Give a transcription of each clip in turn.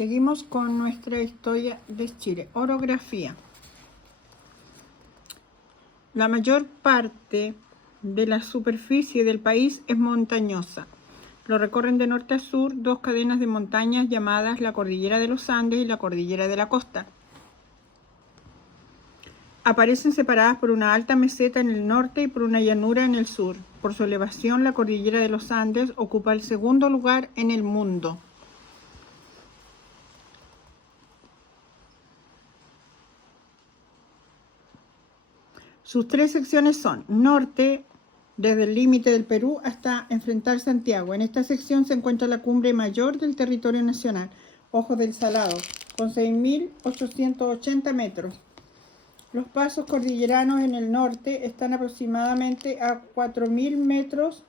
Seguimos con nuestra historia de Chile. Orografía. La mayor parte de la superficie del país es montañosa. Lo recorren de norte a sur dos cadenas de montañas llamadas la Cordillera de los Andes y la Cordillera de la Costa. Aparecen separadas por una alta meseta en el norte y por una llanura en el sur. Por su elevación, la Cordillera de los Andes ocupa el segundo lugar en el mundo. Sus tres secciones son norte, desde el límite del Perú hasta enfrentar Santiago. En esta sección se encuentra la cumbre mayor del territorio nacional, Ojos del Salado, con 6.880 metros. Los pasos cordilleranos en el norte están aproximadamente a 4.000 metros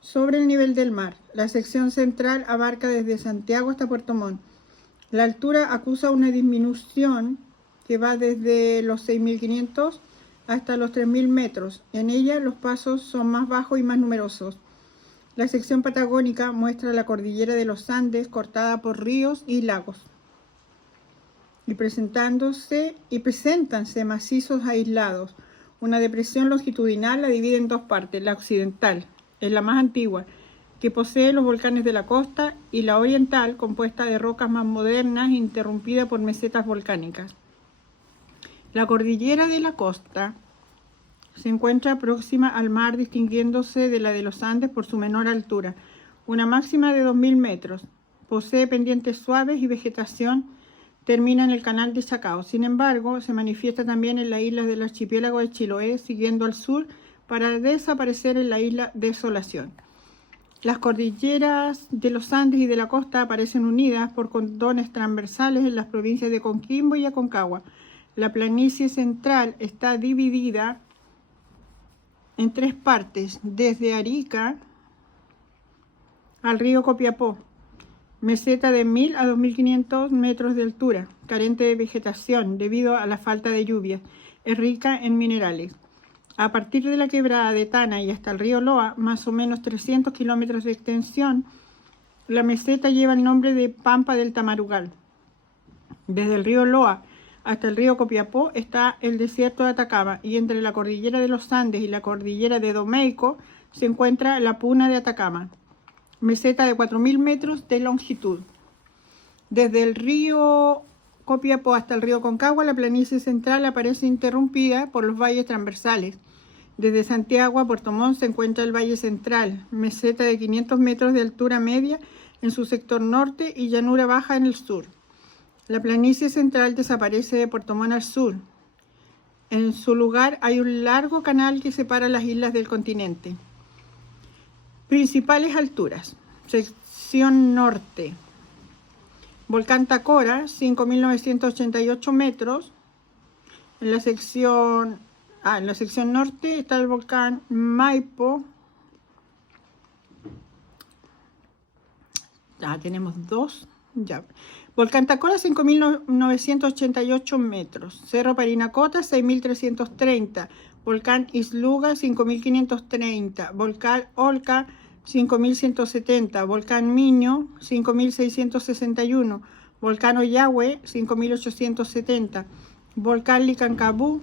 sobre el nivel del mar. La sección central abarca desde Santiago hasta Puerto Montt. La altura acusa una disminución que va desde los 6.500 hasta los 3.000 metros. En ella los pasos son más bajos y más numerosos. La sección patagónica muestra la cordillera de los Andes cortada por ríos y lagos. Y preséntanse macizos aislados. Una depresión longitudinal la divide en dos partes. La occidental es la más antigua, que posee los volcanes de la costa, y la oriental, compuesta de rocas más modernas, interrumpida por mesetas volcánicas. La cordillera de la costa se encuentra próxima al mar, distinguiéndose de la de los Andes por su menor altura, una máxima de 2.000 metros. Posee pendientes suaves y vegetación. Termina en el canal de Chacao. Sin embargo, se manifiesta también en las islas del archipiélago de Chiloé, siguiendo al sur para desaparecer en la isla Desolación. Las cordilleras de los Andes y de la costa aparecen unidas por cordones transversales en las provincias de Coquimbo y Aconcagua. La planicie central está dividida en tres partes, desde Arica al río Copiapó. Meseta de 1.000 a 2.500 metros de altura, carente de vegetación debido a la falta de lluvias, es rica en minerales. A partir de la quebrada de Tana y hasta el río Loa, más o menos 300 kilómetros de extensión, la meseta lleva el nombre de Pampa del Tamarugal. Desde el río Loa hasta el río Copiapó está el desierto de Atacama, y entre la cordillera de los Andes y la cordillera de Domeico se encuentra la Puna de Atacama. Meseta de 4.000 metros de longitud. Desde el río Copiapó hasta el río Aconcagua, la planicie central aparece interrumpida por los valles transversales. Desde Santiago a Puerto Montt se encuentra el Valle Central, meseta de 500 metros de altura media en su sector norte y llanura baja en el sur. La planicie central desaparece de Puerto Montt al sur. En su lugar hay un largo canal que separa las islas del continente. Principales alturas. Sección norte. Volcán Tacora, 5.988 metros. En la sección norte está el volcán Maipo. Ya tenemos dos. Ya. Volcán Tacora, 5.988 metros. Cerro Parinacota, 6.330. Volcán Isluga, 5.530. Volcán Olca, 5.170. Volcán Miño, 5.661. Volcán Ollagüe, 5.870. Volcán Licancabú,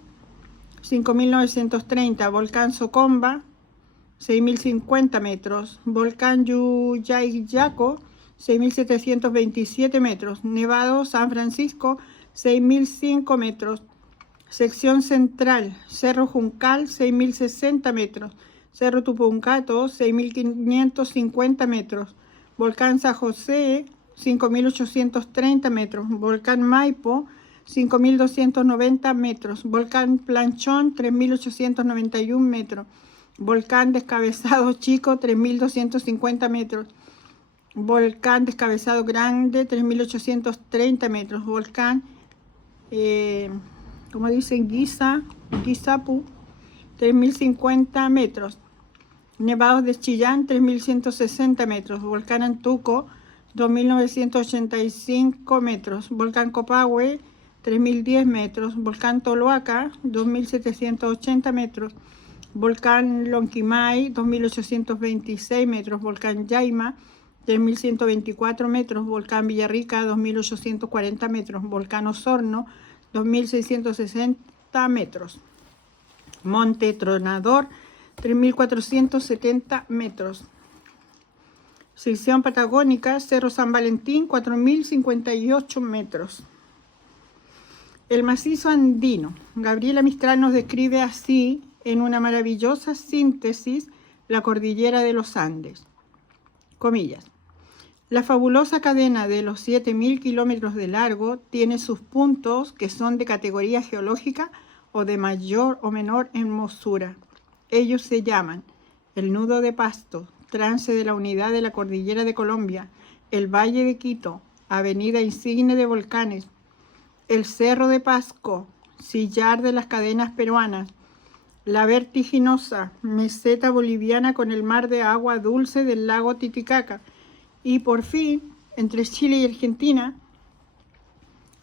5.930. Volcán Socomba, 6.050 metros. Volcán Yuyayaco, 6.727 metros. Nevado San Francisco, 6.005 metros. Sección central. Cerro Juncal, 6.060 metros. Cerro Tupungato, 6.550 metros. Volcán San José, 5.830 metros. Volcán Maipo, 5.290 metros. Volcán Planchón, 3.891 metros. Volcán Descabezado Chico, 3.250 metros. Volcán Descabezado Grande, 3.830 metros. Volcán, como dicen, Guizapu, 3.050 metros. Nevados de Chillán, 3.160 metros. Volcán Antuco, 2.985 metros. Volcán Copahue, 3.010 metros. Volcán Toloaca, 2.780 metros. Volcán Lonquimay, 2.826 metros. Volcán Yaima, 3.124 metros, Volcán Villarrica, 2.840 metros, Volcán Osorno, 2.660 metros, Monte Tronador, 3.470 metros. Sección patagónica, Cerro San Valentín, 4.058 metros. El macizo andino. Gabriela Mistral nos describe así, en una maravillosa síntesis, la cordillera de los Andes. Comillas. La fabulosa cadena de los 7.000 kilómetros de largo tiene sus puntos que son de categoría geológica o de mayor o menor hermosura. Ellos se llaman el Nudo de Pasto, trance de la unidad de la Cordillera de Colombia, el Valle de Quito, avenida insigne de volcanes, el Cerro de Pasco, sillar de las cadenas peruanas, la vertiginosa meseta boliviana con el mar de agua dulce del lago Titicaca y por fin, entre Chile y Argentina,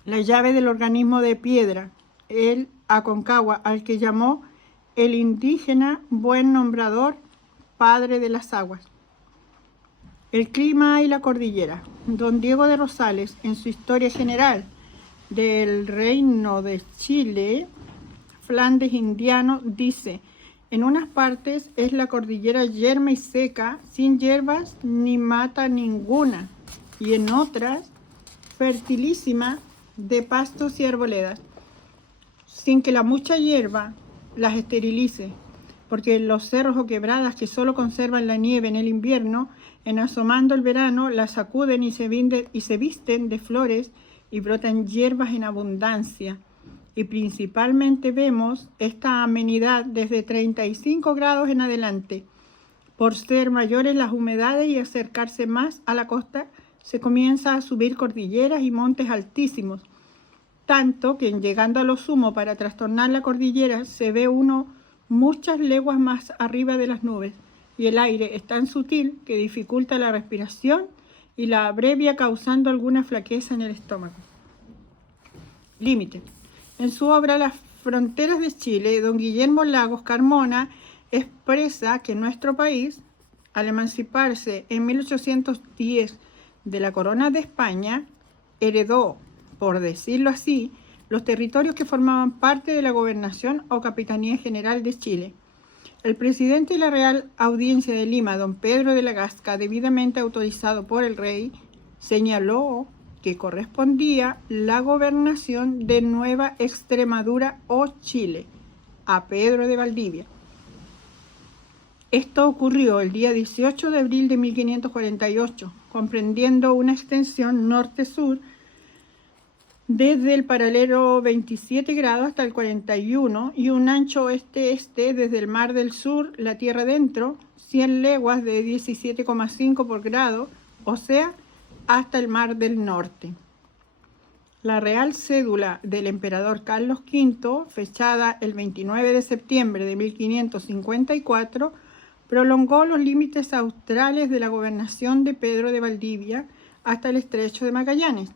la llave del organismo de piedra, el Aconcagua, al que llamó el indígena buen nombrador, padre de las aguas. El clima y la cordillera. Don Diego de Rosales, en su Historia General del Reino de Chile, Flandes Indiano, dice: en unas partes es la cordillera yerma y seca, sin hierbas ni mata ninguna, y en otras, fertilísima, de pastos y arboledas, sin que la mucha hierba las esterilice, porque los cerros o quebradas que solo conservan la nieve en el invierno, en asomando el verano, las sacuden y se visten de flores y brotan hierbas en abundancia. Y principalmente vemos esta amenidad desde 35 grados en adelante. Por ser mayores las humedades y acercarse más a la costa, se comienza a subir cordilleras y montes altísimos, tanto que en llegando a lo sumo para trastornar la cordillera se ve uno muchas leguas más arriba de las nubes, y el aire es tan sutil que dificulta la respiración y la abrevia, causando alguna flaqueza en el estómago. Límite. En su obra Las fronteras de Chile, don Guillermo Lagos Carmona expresa que nuestro país, al emanciparse en 1810 de la corona de España, heredó, por decirlo así, los territorios que formaban parte de la gobernación o capitanía general de Chile. El presidente de la Real Audiencia de Lima, don Pedro de la Gasca, debidamente autorizado por el rey, señaló que correspondía la gobernación de Nueva Extremadura o Chile a Pedro de Valdivia. Esto ocurrió el día 18 de abril de 1548, comprendiendo una extensión norte-sur desde el paralelo 27 grados hasta el 41 y un ancho oeste-este desde el Mar del Sur, la tierra adentro, 100 leguas de 17,5 por grado, o sea, hasta el Mar del Norte. La Real Cédula del emperador Carlos V, fechada el 29 de septiembre de 1554, prolongó los límites australes de la gobernación de Pedro de Valdivia hasta el estrecho de Magallanes,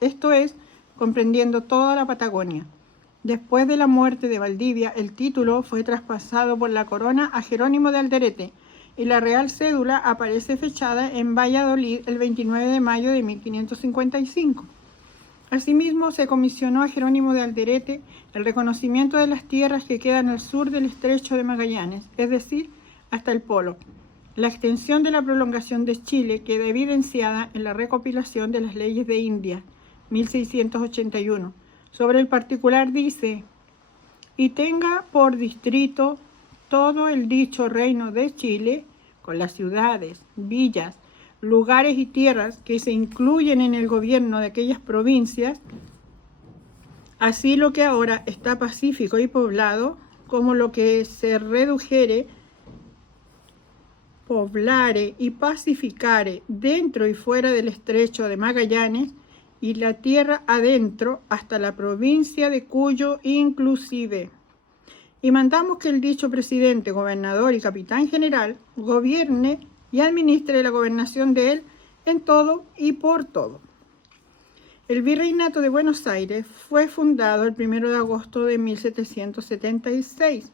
esto es, comprendiendo toda la Patagonia. Después de la muerte de Valdivia, el título fue traspasado por la corona a Jerónimo de Alderete, y la Real Cédula aparece fechada en Valladolid el 29 de mayo de 1555. Asimismo, se comisionó a Jerónimo de Alderete el reconocimiento de las tierras que quedan al sur del estrecho de Magallanes, es decir, hasta el polo. La extensión de la prolongación de Chile queda evidenciada en la recopilación de las leyes de India, 1681. Sobre el particular dice: y tenga por distrito todo el dicho reino de Chile, con las ciudades, villas, lugares y tierras que se incluyen en el gobierno de aquellas provincias, así lo que ahora está pacífico y poblado, como lo que se redujere, poblare y pacificare dentro y fuera del estrecho de Magallanes, y la tierra adentro hasta la provincia de Cuyo inclusive. Y mandamos que el dicho presidente, gobernador y capitán general gobierne y administre la gobernación de él en todo y por todo. El Virreinato de Buenos Aires fue fundado el 1 de agosto de 1776.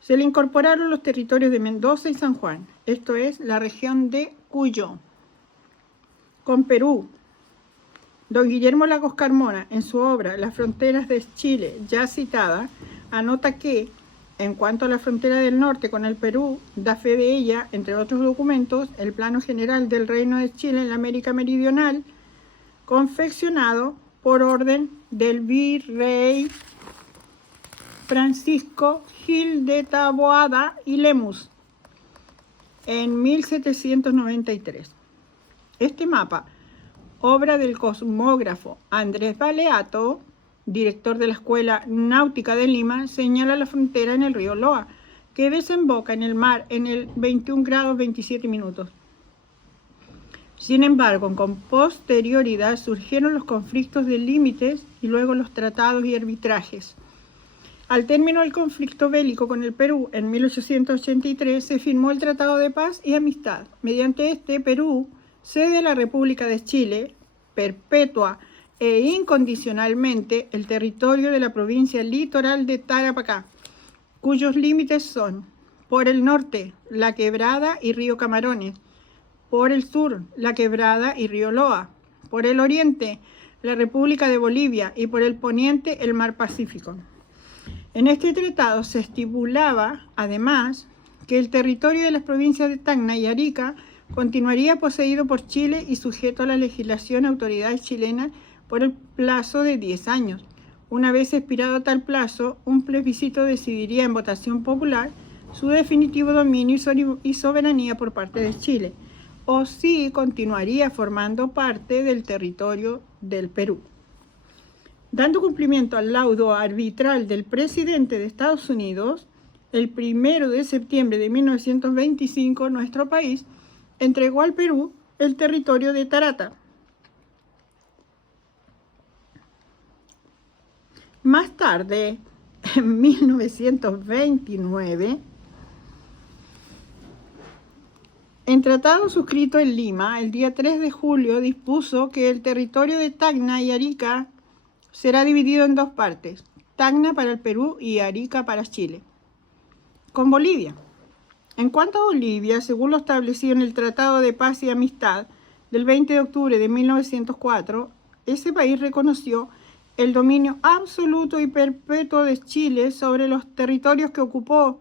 Se le incorporaron los territorios de Mendoza y San Juan, esto es, la región de Cuyo. con Perú. Don Guillermo Lagos Carmona, en su obra Las fronteras de Chile, ya citada, anota que, en cuanto a la frontera del norte con el Perú, da fe de ella, entre otros documentos, el plano general del Reino de Chile en la América Meridional, confeccionado por orden del virrey Francisco Gil de Taboada y Lemus en 1793. Este mapa, obra del cosmógrafo Andrés Baleato, director de la Escuela Náutica de Lima, señala la frontera en el río Loa, que desemboca en el mar en el 21 grados 27 minutos. Sin embargo, con posterioridad surgieron los conflictos de límites y luego los tratados y arbitrajes. Al término del conflicto bélico con el Perú en 1883 se firmó el Tratado de Paz y Amistad. Mediante este, Perú cede a la República de Chile, perpetua e incondicionalmente, el territorio de la provincia litoral de Tarapacá, cuyos límites son, por el norte, la Quebrada y río Camarones, por el sur, la Quebrada y río Loa, por el oriente, la República de Bolivia y por el poniente, el mar Pacífico. En este tratado se estipulaba, además, que el territorio de las provincias de Tacna y Arica continuaría poseído por Chile y sujeto a la legislación de autoridades chilenas por el plazo de 10 años. Una vez expirado tal plazo, un plebiscito decidiría en votación popular su definitivo dominio y soberanía por parte de Chile, o si continuaría formando parte del territorio del Perú. Dando cumplimiento al laudo arbitral del presidente de Estados Unidos, el 1 de septiembre de 1925, nuestro país entregó al Perú el territorio de Tarata. Más tarde, en 1929, en tratado suscrito en Lima, el día 3 de julio, dispuso que el territorio de Tacna y Arica será dividido en dos partes, Tacna para el Perú y Arica para Chile, con Bolivia. En cuanto a Bolivia, según lo establecido en el Tratado de Paz y Amistad del 20 de octubre de 1904, ese país reconoció el dominio absoluto y perpetuo de Chile sobre los territorios que ocupó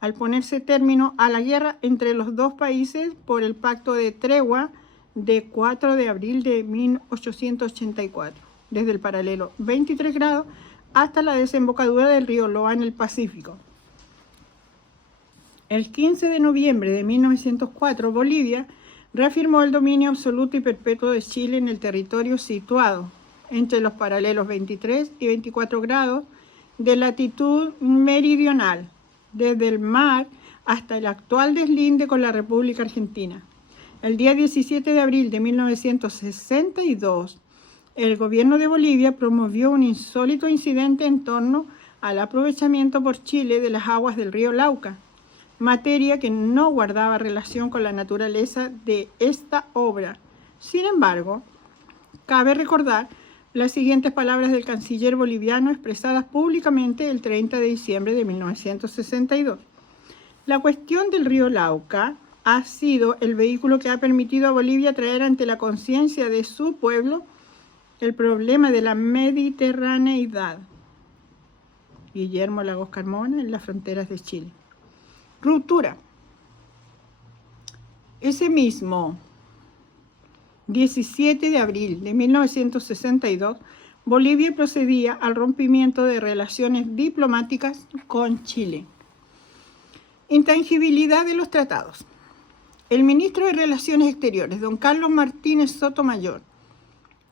al ponerse término a la guerra entre los dos países por el Pacto de Tregua de 4 de abril de 1884, desde el paralelo 23 grados hasta la desembocadura del río Loa en el Pacífico. El 15 de noviembre de 1904, Bolivia reafirmó el dominio absoluto y perpetuo de Chile en el territorio situado entre los paralelos 23 y 24 grados de latitud meridional, desde el mar hasta el actual deslinde con la República Argentina. El día 17 de abril de 1962, el gobierno de Bolivia promovió un insólito incidente en torno al aprovechamiento por Chile de las aguas del río Lauca, materia que no guardaba relación con la naturaleza de esta obra. Sin embargo, cabe recordar las siguientes palabras del canciller boliviano expresadas públicamente el 30 de diciembre de 1962. La cuestión del río Lauca ha sido el vehículo que ha permitido a Bolivia traer ante la conciencia de su pueblo el problema de la mediterraneidad. Guillermo Lagos Carmona, en las fronteras de Chile. Ruptura. Ese mismo 17 de abril de 1962, Bolivia procedía al rompimiento de relaciones diplomáticas con Chile. Intangibilidad de los tratados. El ministro de Relaciones Exteriores, don Carlos Martínez Sotomayor,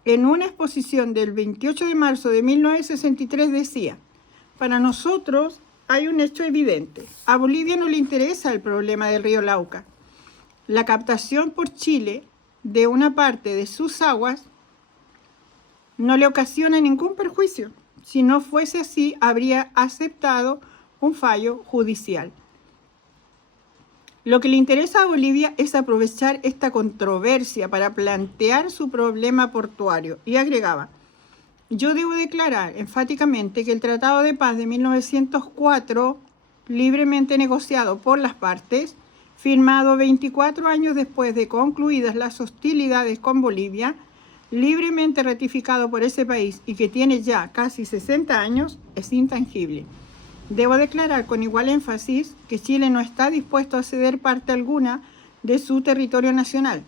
en una exposición del 28 de marzo de 1963 decía: para nosotros hay un hecho evidente. A Bolivia no le interesa el problema del río Lauca. La captación por Chile de una parte de sus aguas no le ocasiona ningún perjuicio. Si no fuese así, habría aceptado un fallo judicial. Lo que le interesa a Bolivia es aprovechar esta controversia para plantear su problema portuario. Y agregaba: yo debo declarar enfáticamente que el Tratado de Paz de 1904, libremente negociado por las partes, firmado 24 años después de concluidas las hostilidades con Bolivia, libremente ratificado por ese país y que tiene ya casi 60 años, es intangible. Debo declarar con igual énfasis que Chile no está dispuesto a ceder parte alguna de su territorio nacional.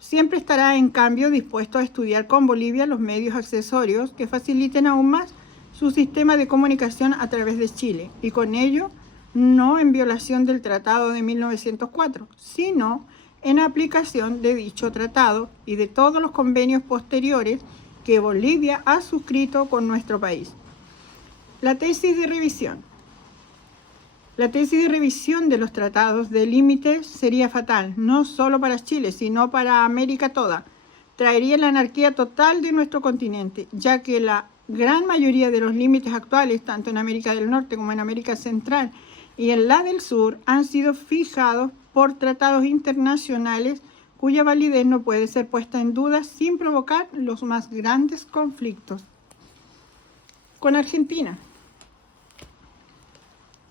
Siempre estará, en cambio, dispuesto a estudiar con Bolivia los medios accesorios que faciliten aún más su sistema de comunicación a través de Chile, y con ello no en violación del Tratado de 1904, sino en aplicación de dicho tratado y de todos los convenios posteriores que Bolivia ha suscrito con nuestro país. La tesis de revisión. La tesis de revisión de los tratados de límites sería fatal, no solo para Chile, sino para América toda. Traería la anarquía total de nuestro continente, ya que la gran mayoría de los límites actuales, tanto en América del Norte como en América Central y en la del Sur, han sido fijados por tratados internacionales cuya validez no puede ser puesta en duda sin provocar los más grandes conflictos. Con Argentina.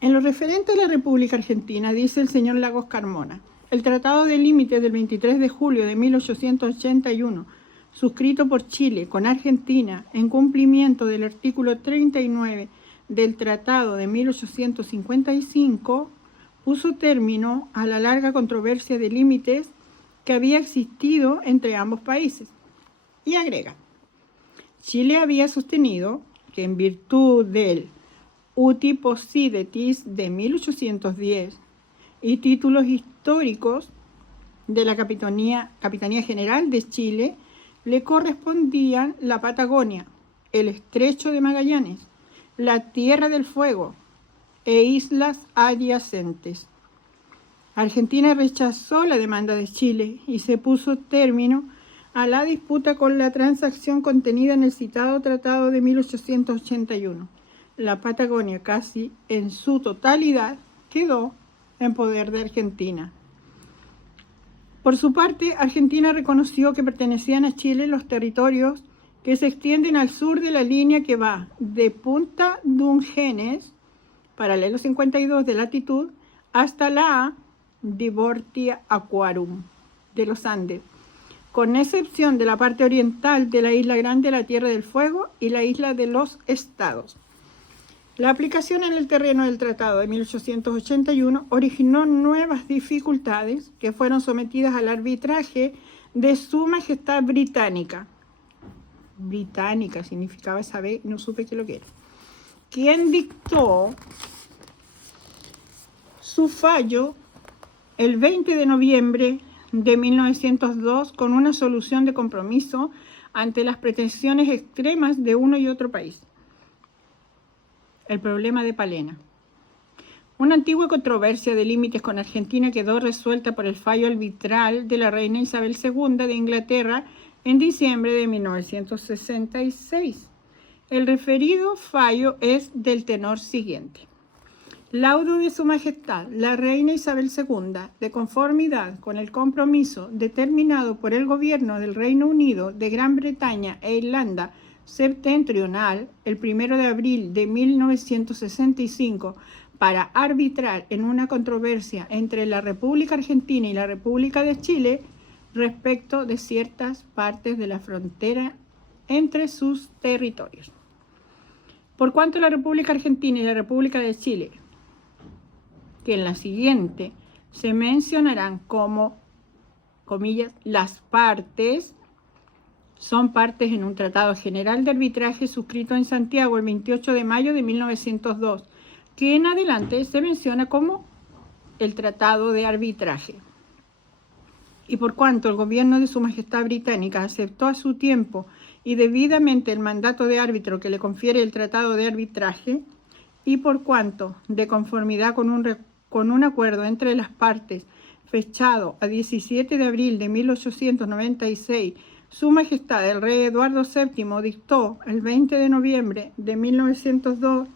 En lo referente a la República Argentina, dice el señor Lagos Carmona, el Tratado de Límites del 23 de julio de 1881, suscrito por Chile con Argentina en cumplimiento del artículo 39 del Tratado de 1855, puso término a la larga controversia de límites que había existido entre ambos países. Y agrega, Chile había sostenido que en virtud del Uti Possidetis de 1810 y títulos históricos de la Capitanía General de Chile, le correspondían la Patagonia, el Estrecho de Magallanes, la Tierra del Fuego e islas adyacentes. Argentina rechazó la demanda de Chile y se puso término a la disputa con la transacción contenida en el citado Tratado de 1881. La Patagonia, casi en su totalidad, quedó en poder de Argentina. Por su parte, Argentina reconoció que pertenecían a Chile los territorios que se extienden al sur de la línea que va de Punta Dungenes, paralelo 52 de latitud, hasta la Divortia Aquarum de los Andes, con excepción de la parte oriental de la Isla Grande, la Tierra del Fuego y la Isla de los Estados. La aplicación en el terreno del Tratado de 1881 originó nuevas dificultades que fueron sometidas al arbitraje de Su Majestad Británica. Británica significaba saber, no supe qué lo que era. Quien dictó su fallo el 20 de noviembre de 1902 con una solución de compromiso ante las pretensiones extremas de uno y otro país. El problema de Palena. Una antigua controversia de límites con Argentina quedó resuelta por el fallo arbitral de la reina Isabel II de Inglaterra en diciembre de 1966. El referido fallo es del tenor siguiente. Laudo de Su Majestad, la reina Isabel II, de conformidad con el compromiso determinado por el gobierno del Reino Unido, de Gran Bretaña e Irlanda septentrional, el 1 de abril de 1965, para arbitrar en una controversia entre la República Argentina y la República de Chile respecto de ciertas partes de la frontera entre sus territorios. Por cuanto la República Argentina y la República de Chile, que en la siguiente se mencionarán como, comillas, las partes, son partes en un tratado general de arbitraje suscrito en Santiago el 28 de mayo de 1902, que en adelante se menciona como el Tratado de Arbitraje. Y por cuanto el gobierno de Su Majestad Británica aceptó a su tiempo y debidamente el mandato de árbitro que le confiere el Tratado de Arbitraje, y por cuanto, de conformidad con un acuerdo entre las partes fechado a 17 de abril de 1896, Su Majestad el Rey Eduardo VII dictó el 20 de noviembre de 1902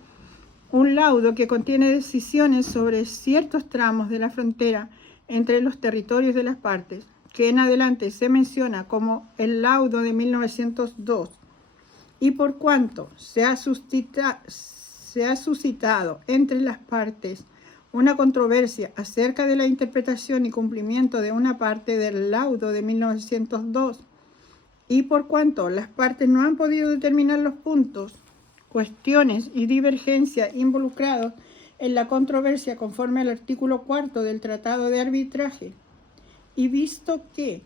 un laudo que contiene decisiones sobre ciertos tramos de la frontera entre los territorios de las partes, que en adelante se menciona como el laudo de 1902, y por cuanto se ha suscitado entre las partes una controversia acerca de la interpretación y cumplimiento de una parte del laudo de 1902, y por cuanto las partes no han podido determinar los puntos, cuestiones y divergencias involucrados en la controversia conforme al artículo 4 del Tratado de Arbitraje, y visto que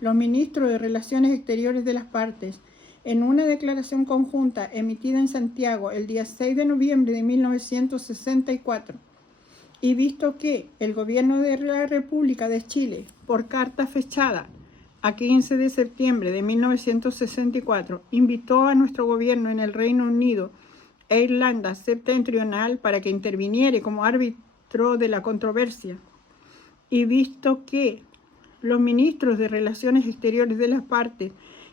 los ministros de Relaciones Exteriores de las partes, en una declaración conjunta emitida en Santiago el día 6 de noviembre de 1964, y visto que el Gobierno de la República de Chile, por carta fechada a 15 de septiembre de 1964, invitó a nuestro gobierno en el Reino Unido e Irlanda Septentrional para que interviniera como árbitro de la controversia, y visto que los ministros de Relaciones Exteriores de las partes,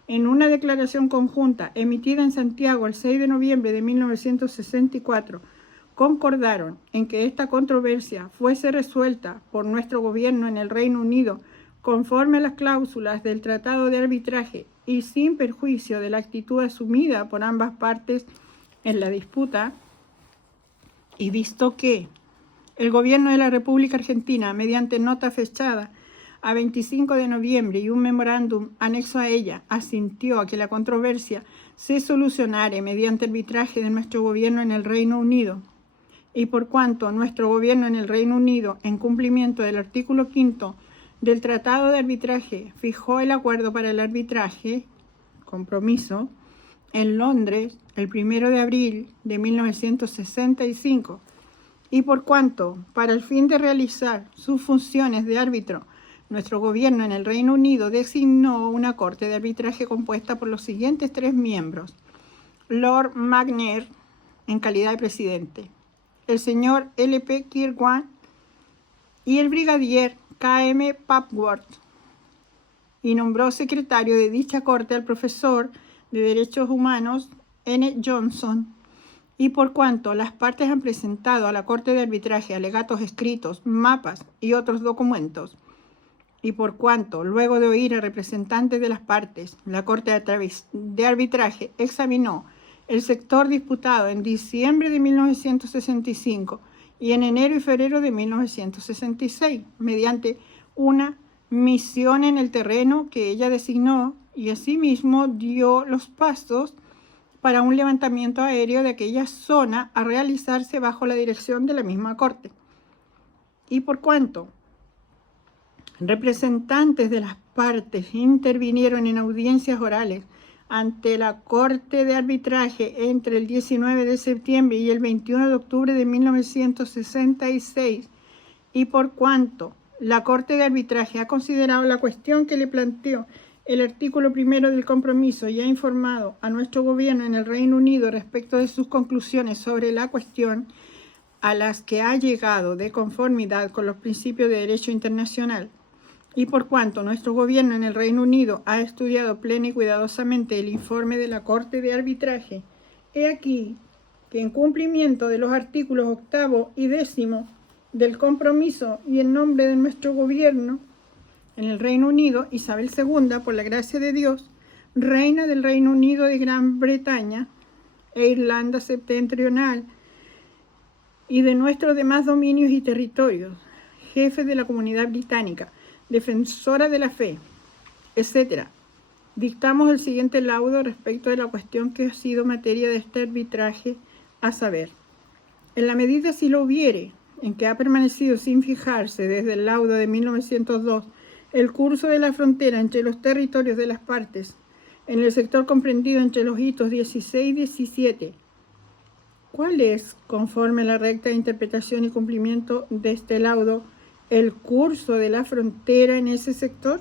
en una declaración conjunta emitida en Santiago el 6 de noviembre de 1964, concordaron en que esta controversia fuese resuelta por nuestro gobierno en el Reino Unido conforme a las cláusulas del Tratado de Arbitraje y sin perjuicio de la actitud asumida por ambas partes en la disputa, y visto que el Gobierno de la República Argentina, mediante nota fechada a 25 de noviembre y un memorándum anexo a ella, asintió a que la controversia se solucionara mediante arbitraje de nuestro gobierno en el Reino Unido, y por cuanto nuestro gobierno en el Reino Unido, en cumplimiento del artículo 5 del Tratado de Arbitraje, fijó el acuerdo para el arbitraje, compromiso, en Londres el 1 de abril de 1965, y por cuanto, para el fin de realizar sus funciones de árbitro, nuestro gobierno en el Reino Unido designó una corte de arbitraje compuesta por los siguientes 3 miembros: Lord Magner, en calidad de presidente, el señor L.P. Kirwan y el brigadier K.M. Papworth, y nombró secretario de dicha corte al profesor de Derechos Humanos N. Johnson. Y por cuanto las partes han presentado a la Corte de Arbitraje alegatos escritos, mapas y otros documentos, y por cuanto, luego de oír a representantes de las partes, la Corte de Arbitraje examinó el sector disputado en diciembre de 1965 y en enero y febrero de 1966, mediante una misión en el terreno que ella designó, y asimismo dio los pasos para un levantamiento aéreo de aquella zona a realizarse bajo la dirección de la misma Corte. Y por cuanto representantes de las partes intervinieron en audiencias orales ante la Corte de Arbitraje entre el 19 de septiembre y el 21 de octubre de 1966, y por cuanto la Corte de Arbitraje ha considerado la cuestión que le planteó el artículo 1 del compromiso y ha informado a nuestro gobierno en el Reino Unido respecto de sus conclusiones sobre la cuestión, a las que ha llegado de conformidad con los principios de derecho internacional, y por cuanto nuestro gobierno en el Reino Unido ha estudiado plena y cuidadosamente el informe de la Corte de Arbitraje, he aquí que en cumplimiento de los artículos 8 y 10 del compromiso y en nombre de nuestro gobierno en el Reino Unido, Isabel II, por la gracia de Dios, reina del Reino Unido de Gran Bretaña e Irlanda Septentrional y de nuestros demás dominios y territorios, jefe de la comunidad británica, defensora de la fe, etc., dictamos el siguiente laudo respecto de la cuestión que ha sido materia de este arbitraje, a saber: en la medida, si lo hubiere, en que ha permanecido sin fijarse desde el laudo de 1902 el curso de la frontera entre los territorios de las partes, en el sector comprendido entre los hitos 16 y 17, ¿cuál es, conforme a la recta interpretación y cumplimiento de este laudo, el curso de la frontera en ese sector?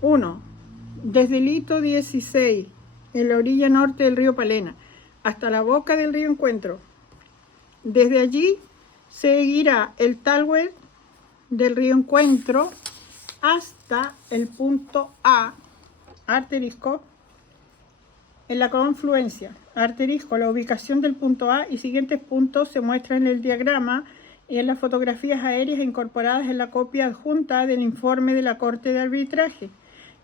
1. Desde el hito 16, en la orilla norte del río Palena, hasta la boca del río Encuentro. Desde allí seguirá el talweg del río Encuentro hasta el punto A, asterisco, en la confluencia, asterisco, la ubicación del punto A y siguientes puntos se muestran en el diagrama y en las fotografías aéreas incorporadas en la copia adjunta del informe de la Corte de Arbitraje.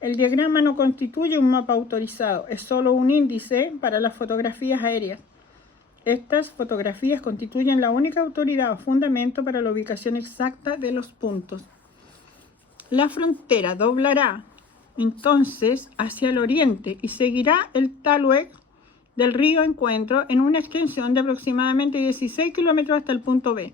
El diagrama no constituye un mapa autorizado, es solo un índice para las fotografías aéreas. Estas fotografías constituyen la única autoridad o fundamento para la ubicación exacta de los puntos. La frontera doblará entonces hacia el oriente y seguirá el talud del río Encuentro en una extensión de aproximadamente 16 kilómetros hasta el punto B.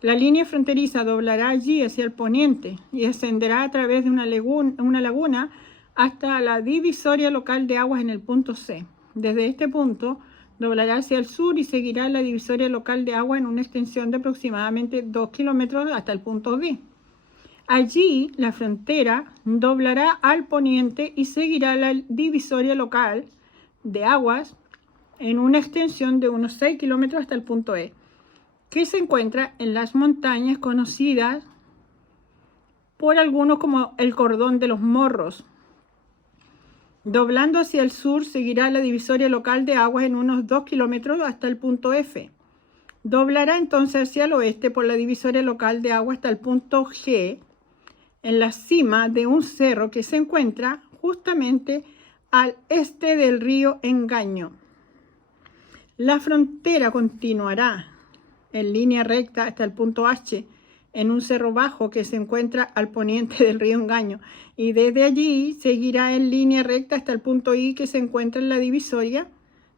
La línea fronteriza doblará allí hacia el poniente y ascenderá a través de una laguna hasta la divisoria local de aguas en el punto C. Desde este punto doblará hacia el sur y seguirá la divisoria local de agua en una extensión de aproximadamente 2 kilómetros hasta el punto D. Allí la frontera doblará al poniente y seguirá la divisoria local de aguas en una extensión de unos 6 kilómetros hasta el punto E, que se encuentra en las montañas conocidas por algunos como el Cordón de los Morros. Doblando hacia el sur, seguirá la divisoria local de aguas en unos 2 kilómetros hasta el punto F. Doblará entonces hacia el oeste por la divisoria local de agua hasta el punto G, en la cima de un cerro que se encuentra justamente al este del río Engaño. La frontera continuará en línea recta hasta el punto H, en un cerro bajo que se encuentra al poniente del río Engaño, y desde allí seguirá en línea recta hasta el punto I, que se encuentra en la divisoria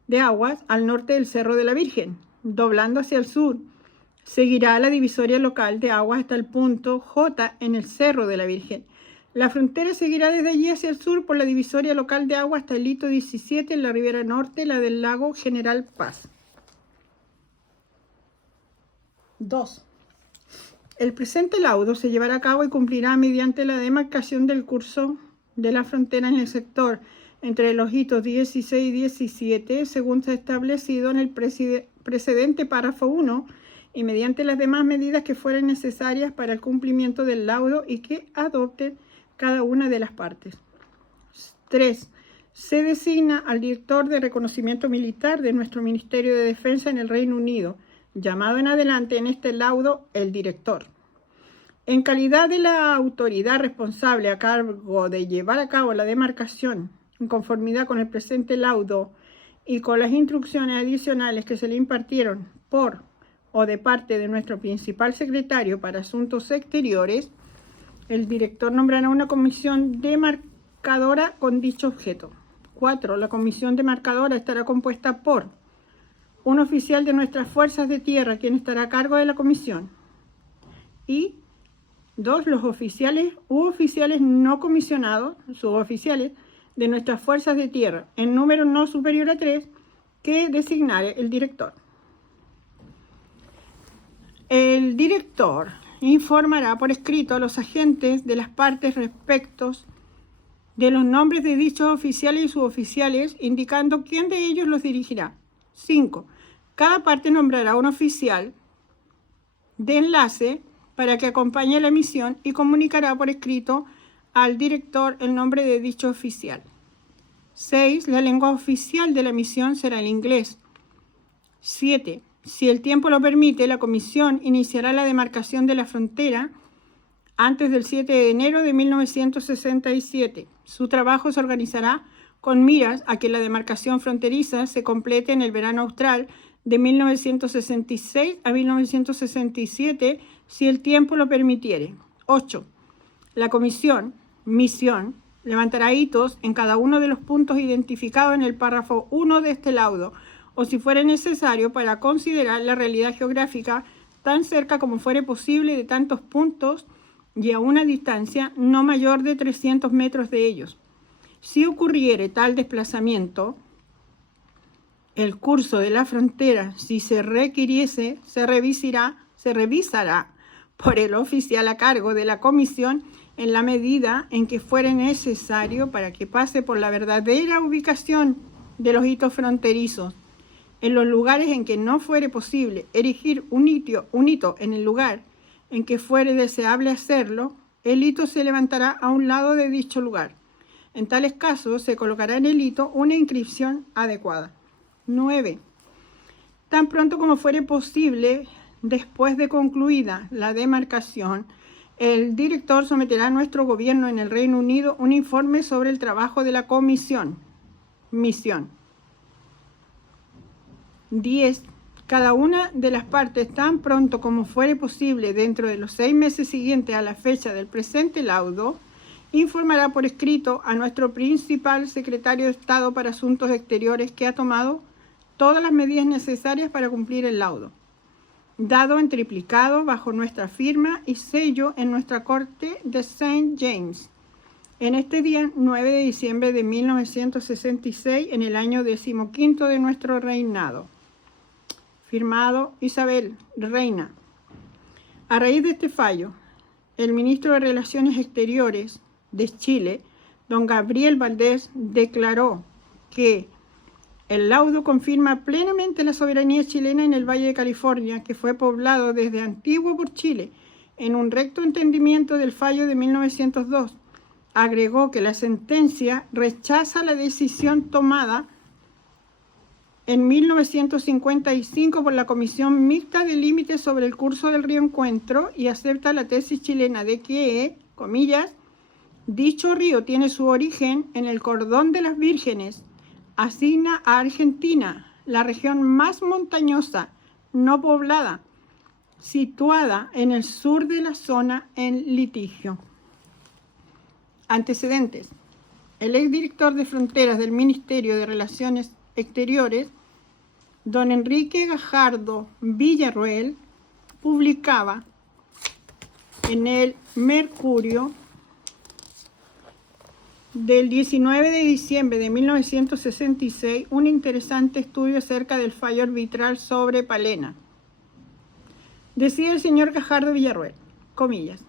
de aguas al norte del Cerro de la Virgen. Doblando hacia el sur, seguirá la divisoria local de aguas hasta el punto J en el Cerro de la Virgen. La frontera seguirá desde allí hacia el sur por la divisoria local de agua hasta el hito 17 en la ribera norte, la del lago General Paz. 2. El presente laudo se llevará a cabo y cumplirá mediante la demarcación del curso de la frontera en el sector entre los hitos 16 y 17, según se ha establecido en el precedente párrafo 1, y mediante las demás medidas que fueren necesarias para el cumplimiento del laudo y que adopten cada una de las partes. 3. Se designa al director de reconocimiento militar de nuestro Ministerio de Defensa en el Reino Unido, llamado en adelante en este laudo el director. En calidad de la autoridad responsable a cargo de llevar a cabo la demarcación en conformidad con el presente laudo y con las instrucciones adicionales que se le impartieron por o de parte de nuestro principal secretario para Asuntos Exteriores, el director nombrará una comisión demarcadora con dicho objeto. 4. La comisión demarcadora estará compuesta por un oficial de nuestras fuerzas de tierra, quien estará a cargo de la comisión. Y 2. Los oficiales u oficiales no comisionados, suboficiales, de nuestras fuerzas de tierra, en número no superior a 3, que designare el director. El director informará por escrito a los agentes de las partes respecto de los nombres de dichos oficiales y suboficiales, indicando quién de ellos los dirigirá. 5. Cada parte nombrará un oficial de enlace para que acompañe la misión y comunicará por escrito al director el nombre de dicho oficial. 6. La lengua oficial de la misión será el inglés. 7. Si el tiempo lo permite, la comisión iniciará la demarcación de la frontera antes del 7 de enero de 1967. Su trabajo se organizará con miras a que la demarcación fronteriza se complete en el verano austral de 1966 a 1967, si el tiempo lo permitiere. 8. La misión, levantará hitos en cada uno de los puntos identificados en el párrafo 1 de este laudo, o si fuere necesario para considerar la realidad geográfica tan cerca como fuere posible de tantos puntos y a una distancia no mayor de 300 metros de ellos. Si ocurriere tal desplazamiento, el curso de la frontera, si se requiriese, se revisará por el oficial a cargo de la comisión en la medida en que fuere necesario para que pase por la verdadera ubicación de los hitos fronterizos. En los lugares en que no fuere posible erigir un hito en el lugar en que fuere deseable hacerlo, el hito se levantará a un lado de dicho lugar. En tales casos se colocará en el hito una inscripción adecuada. 9. Tan pronto como fuere posible, después de concluida la demarcación, el director someterá a nuestro gobierno en el Reino Unido un informe sobre el trabajo de la misión. 10. Cada una de las partes, tan pronto como fuere posible dentro de los 6 meses siguientes a la fecha del presente laudo, informará por escrito a nuestro principal secretario de Estado para Asuntos Exteriores que ha tomado todas las medidas necesarias para cumplir el laudo, dado en triplicado bajo nuestra firma y sello en nuestra corte de St. James, en este día 9 de diciembre de 1966, en el año 15º de nuestro reinado. Firmado Isabel, reina. A raíz de este fallo, el ministro de Relaciones Exteriores de Chile, don Gabriel Valdés, declaró que el laudo confirma plenamente la soberanía chilena en el Valle de California, que fue poblado desde antiguo por Chile, en un recto entendimiento del fallo de 1902. Agregó que la sentencia rechaza la decisión tomada en 1955 por la Comisión Mixta de Límites sobre el curso del río Encuentro y acepta la tesis chilena de que, comillas, dicho río tiene su origen en el Cordón de las Vírgenes, asigna a Argentina la región más montañosa, no poblada, situada en el sur de la zona en litigio. Antecedentes. El exdirector de Fronteras del Ministerio de Relaciones Exteriores, don Enrique Gajardo Villarroel, publicaba en el Mercurio del 19 de diciembre de 1966 un interesante estudio acerca del fallo arbitral sobre Palena. Decía el señor Gajardo Villarroel, comillas,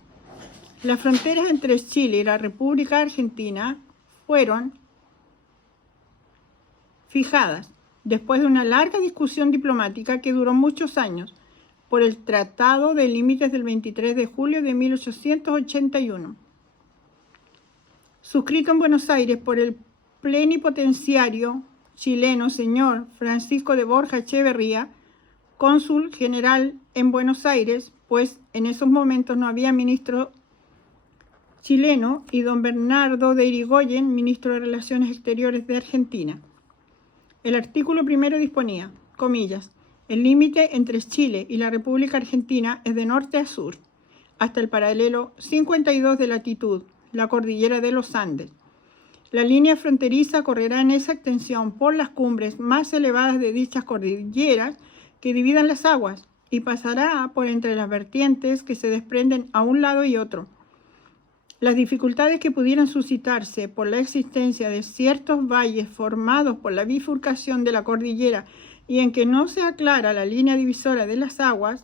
las fronteras entre Chile y la República Argentina fueron fijadas después de una larga discusión diplomática que duró muchos años por el Tratado de Límites del 23 de julio de 1881, suscrito en Buenos Aires por el plenipotenciario chileno señor Francisco de Borja Echeverría, cónsul general en Buenos Aires, pues en esos momentos no había ministro chileno, y don Bernardo de Irigoyen, ministro de Relaciones Exteriores de Argentina. El artículo primero disponía, comillas, el límite entre Chile y la República Argentina es de norte a sur, hasta el paralelo 52 de latitud, la cordillera de los Andes. La línea fronteriza correrá en esa extensión por las cumbres más elevadas de dichas cordilleras que dividan las aguas y pasará por entre las vertientes que se desprenden a un lado y otro. Las dificultades que pudieran suscitarse por la existencia de ciertos valles formados por la bifurcación de la cordillera y en que no se aclara la línea divisoria de las aguas,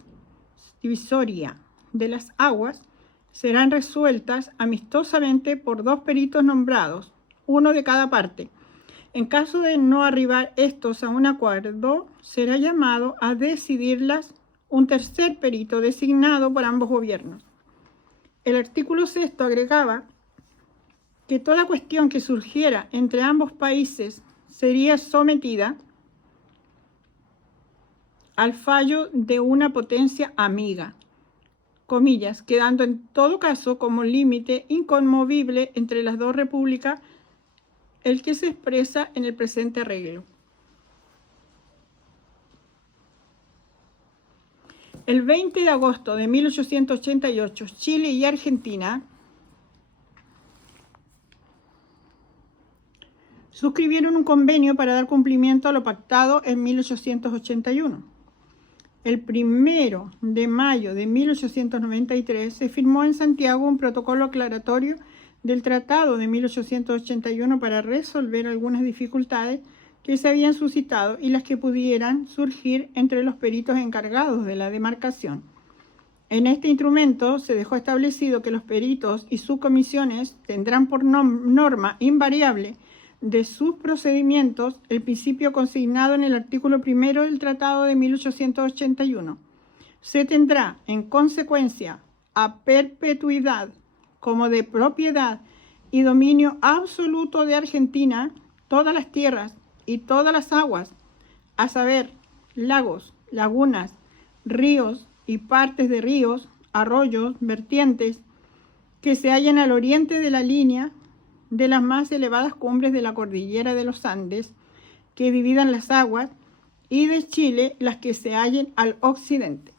serán resueltas amistosamente por dos peritos nombrados, uno de cada parte. En caso de no arribar estos a un acuerdo, será llamado a decidirlas un tercer perito designado por ambos gobiernos. El artículo 6 agregaba que toda cuestión que surgiera entre ambos países sería sometida al fallo de una potencia amiga, comillas, quedando en todo caso como límite inconmovible entre las dos repúblicas el que se expresa en el presente arreglo. El 20 de agosto de 1888, Chile y Argentina suscribieron un convenio para dar cumplimiento a lo pactado en 1881. El 1 de mayo de 1893 se firmó en Santiago un protocolo aclaratorio del Tratado de 1881 para resolver algunas dificultades que se habían suscitado y las que pudieran surgir entre los peritos encargados de la demarcación. En este instrumento se dejó establecido que los peritos y sus comisiones tendrán por norma invariable de sus procedimientos el principio consignado en el artículo 1 del Tratado de 1881. Se tendrá, en consecuencia, a perpetuidad como de propiedad y dominio absoluto de Argentina todas las tierras y todas las aguas, a saber, lagos, lagunas, ríos y partes de ríos, arroyos, vertientes, que se hallan al oriente de la línea de las más elevadas cumbres de la cordillera de los Andes, que dividan las aguas, y de Chile las que se hallen al occidente.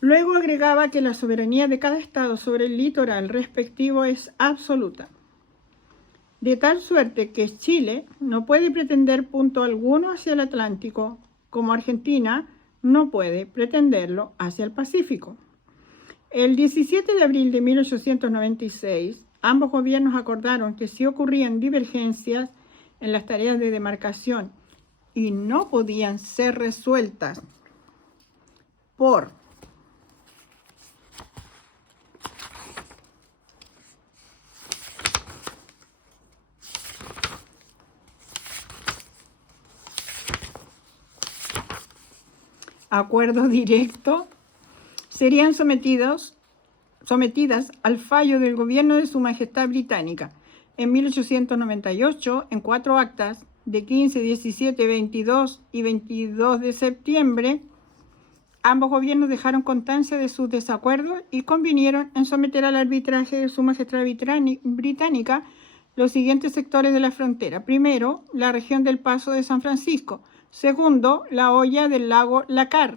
Luego agregaba que la soberanía de cada estado sobre el litoral respectivo es absoluta, de tal suerte que Chile no puede pretender punto alguno hacia el Atlántico, como Argentina no puede pretenderlo hacia el Pacífico. El 17 de abril de 1896, ambos gobiernos acordaron que si ocurrían divergencias en las tareas de demarcación y no podían ser resueltas por acuerdo directo, serían sometidas al fallo del gobierno de Su Majestad Británica en 1898 en 4 actas de 15, 17, 22 y 22 de septiembre. Ambos gobiernos dejaron constancia de sus desacuerdos y convinieron en someter al arbitraje de Su Majestad Británica los siguientes sectores de la frontera. Primero, la región del Paso de San Francisco. Segundo, la hoya del lago Lácar.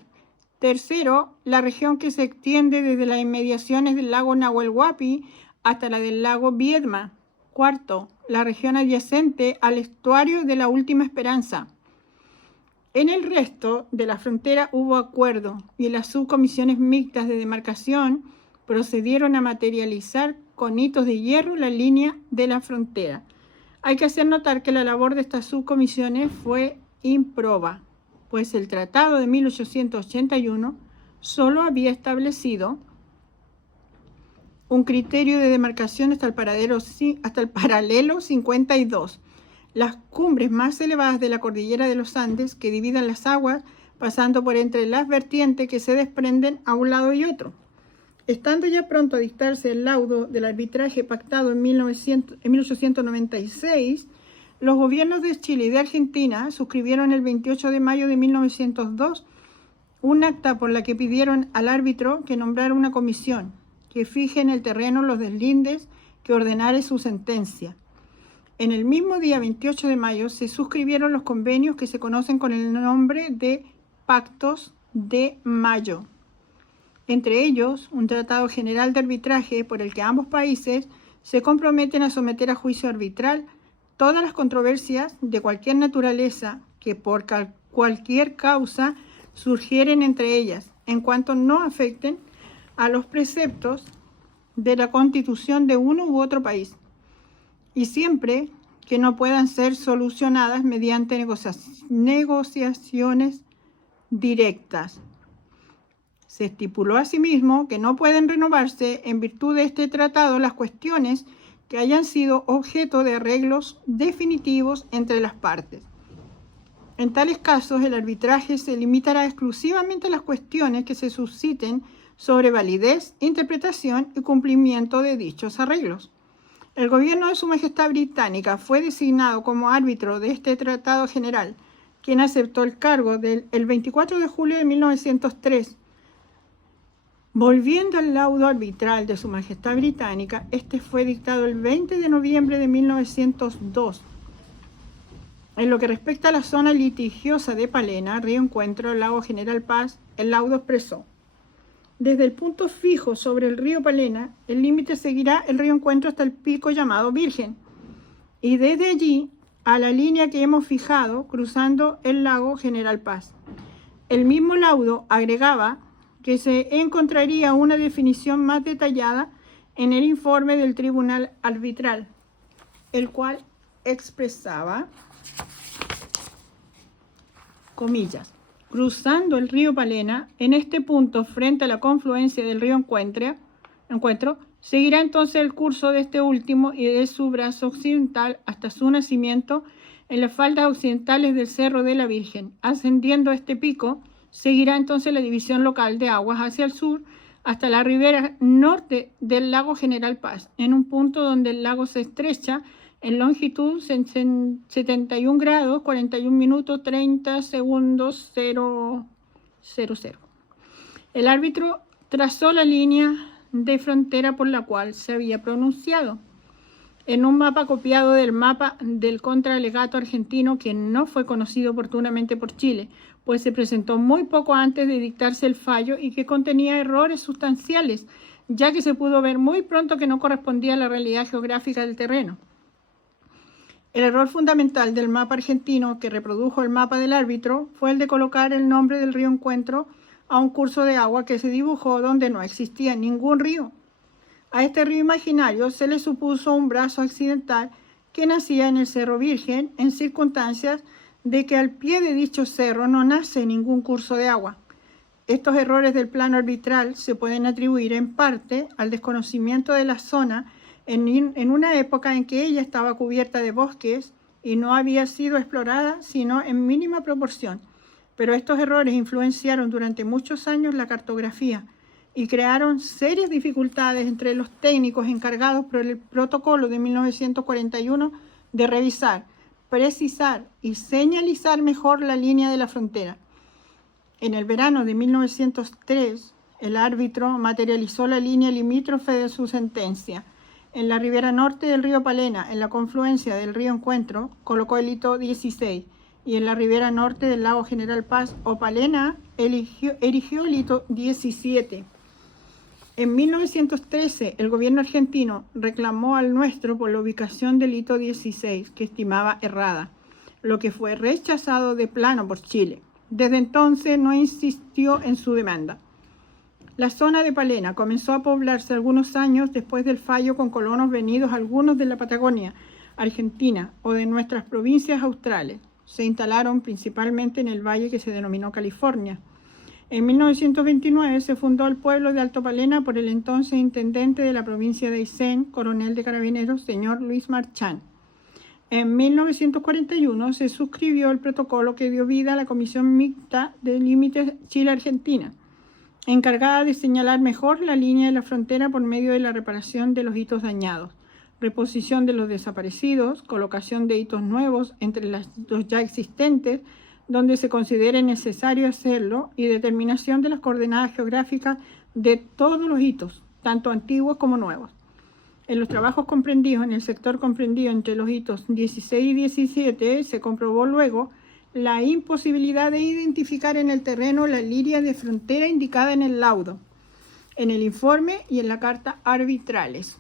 Tercero, la región que se extiende desde las inmediaciones del lago Nahuel Huapi hasta la del lago Viedma. Cuarto, la región adyacente al estuario de la Última Esperanza. En el resto de la frontera hubo acuerdo y las subcomisiones mixtas de demarcación procedieron a materializar con hitos de hierro la línea de la frontera. Hay que hacer notar que la labor de estas subcomisiones fue improba, pues el Tratado de 1881 solo había establecido un criterio de demarcación hasta el paralelo 52, las cumbres más elevadas de la cordillera de los Andes que dividen las aguas pasando por entre las vertientes que se desprenden a un lado y otro. Estando ya pronto a dictarse el laudo del arbitraje pactado en 1896, los gobiernos de Chile y de Argentina suscribieron el 28 de mayo de 1902 un acta por la que pidieron al árbitro que nombrara una comisión que fije en el terreno los deslindes que ordenare su sentencia. En el mismo día 28 de mayo se suscribieron los convenios que se conocen con el nombre de Pactos de Mayo. Entre ellos, un tratado general de arbitraje por el que ambos países se comprometen a someter a juicio arbitral todas las controversias de cualquier naturaleza que por cualquier causa surgieren entre ellas, en cuanto no afecten a los preceptos de la Constitución de uno u otro país, y siempre que no puedan ser solucionadas mediante negociaciones directas. Se estipuló asimismo que no pueden renovarse en virtud de este tratado las cuestiones que hayan sido objeto de arreglos definitivos entre las partes. En tales casos, el arbitraje se limitará exclusivamente a las cuestiones que se susciten sobre validez, interpretación y cumplimiento de dichos arreglos. El gobierno de Su Majestad Británica fue designado como árbitro de este tratado general, quien aceptó el cargo el 24 de julio de 1903. Volviendo al laudo arbitral de Su Majestad Británica, este fue dictado el 20 de noviembre de 1902. En lo que respecta a la zona litigiosa de Palena, Río Encuentro, Lago General Paz, el laudo expresó: desde el punto fijo sobre el río Palena, el límite seguirá el río Encuentro hasta el pico llamado Virgen, y desde allí a la línea que hemos fijado cruzando el lago General Paz. El mismo laudo agregaba que se encontraría una definición más detallada en el informe del Tribunal Arbitral, el cual expresaba, comillas, cruzando el río Palena, en este punto frente a la confluencia del río Encuentro, seguirá entonces el curso de este último y de su brazo occidental hasta su nacimiento en las faldas occidentales del Cerro de la Virgen. Ascendiendo a este pico, seguirá entonces la división local de aguas hacia el sur hasta la ribera norte del lago General Paz, en un punto donde el lago se estrecha en longitud 71 grados, 41 minutos, 30 segundos, 000. El árbitro trazó la línea de frontera por la cual se había pronunciado. en un mapa copiado del mapa del contraalegato argentino que no fue conocido oportunamente por Chile, pues se presentó muy poco antes de dictarse el fallo y que contenía errores sustanciales, ya que se pudo ver muy pronto que no correspondía a la realidad geográfica del terreno. El error fundamental del mapa argentino que reprodujo el mapa del árbitro fue el de colocar el nombre del río Encuentro a un curso de agua que se dibujó donde no existía ningún río. A este río imaginario se le supuso un brazo accidental que nacía en el Cerro Virgen en circunstancias de que al pie de dicho cerro no nace ningún curso de agua. Estos errores del plano arbitral se pueden atribuir en parte al desconocimiento de la zona en una época en que ella estaba cubierta de bosques y no había sido explorada sino en mínima proporción. Pero estos errores influenciaron durante muchos años la cartografía y crearon serias dificultades entre los técnicos encargados por el protocolo de 1941 de revisar, precisar y señalizar mejor la línea de la frontera. En el verano de 1903, el árbitro materializó la línea limítrofe de su sentencia. En la ribera norte del río Palena, en la confluencia del río Encuentro, colocó el hito 16, y en la ribera norte del lago General Paz o Palena erigió el hito 17. En 1913, el gobierno argentino reclamó al nuestro por la ubicación del hito 16, que estimaba errada, lo que fue rechazado de plano por Chile. Desde entonces no insistió en su demanda. La zona de Palena comenzó a poblarse algunos años después del fallo con colonos venidos algunos de la Patagonia, Argentina o de nuestras provincias australes. Se instalaron principalmente en el valle que se denominó California. En 1929 se fundó el pueblo de Alto Palena por el entonces intendente de la provincia de Aysén, coronel de carabineros, señor Luis Marchán. En 1941 se suscribió el protocolo que dio vida a la Comisión Mixta de Límites Chile-Argentina, encargada de señalar mejor la línea de la frontera por medio de la reparación de los hitos dañados, reposición de los desaparecidos, colocación de hitos nuevos entre los ya existentes, donde se considere necesario hacerlo, y determinación de las coordenadas geográficas de todos los hitos, tanto antiguos como nuevos. En los trabajos comprendidos en el sector comprendido entre los hitos 16 y 17 se comprobó luego la imposibilidad de identificar en el terreno la línea de frontera indicada en el laudo, en el informe y en la carta arbitrales.